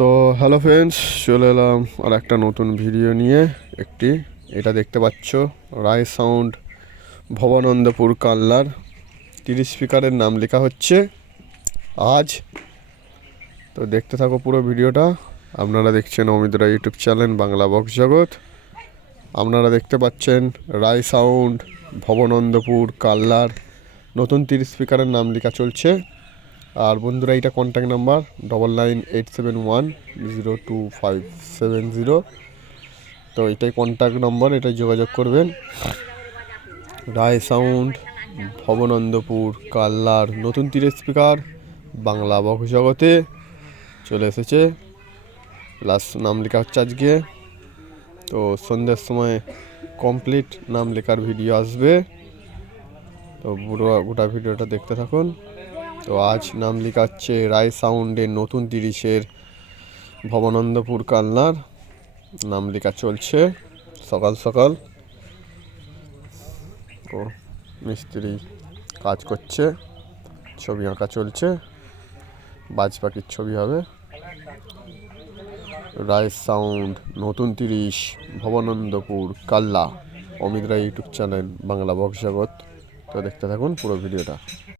তো hello friends চলে এলাম আর একটা নতুন ভিডিও নিয়ে। একটি, এটা দেখতে পাচ্ছ রায় সাউন্ড ভবানন্দপুর কাল্লার তিরিশ স্পিকারের নাম লেখা হচ্ছে, আজ। তো দেখতে থাকো পুরো ভিডিওটা আপনারা দেখছেন অমিতরা ইউটিউব চ্যানেল বাংলা বক্স জগৎ। আপনারা দেখতে পাচ্ছেন রায় সাউন্ড ভবনন্দপুর কাল্লার নতুন তিরিশ স্পিকারের নাম লেখা চলছে। আর বন্ধুরা এটা contact number double nine eight seven one zero two five seven zero তো এটাই কন্ট্যাক্ট নম্বর এটাই যোগাযোগ করবেন। রায় সাউন্ড ভবনন্দপুর কাল্লার নতুন তীরের স্পিকার বাংলা জগতে চলে এসেছে। প্লাস নাম লেখা হচ্ছে আজকে। তো সন্ধ্যার সময় কমপ্লিট নাম লেখার ভিডিও আসবে। তো পুরো গোটা ভিডিওটা দেখতে থাকুন। তো আজ নাম লেখাচ্ছে রায় সাউন্ডের নতুন তিরিশের ভবানন্দপুর কালনার। নাম লেখা চলছে সকাল সকাল। ও মিস্ত্রি কাজ করছে, ছবি আঁকা চলছে বাজ পাখির ছবি হবে। রায় সাউন্ড নতুন তিরিশ Bhabanandapur Kalla Amit Roy YouTube channel Bangla box জগৎ। তো দেখতে থাকুন পুরো ভিডিওটা।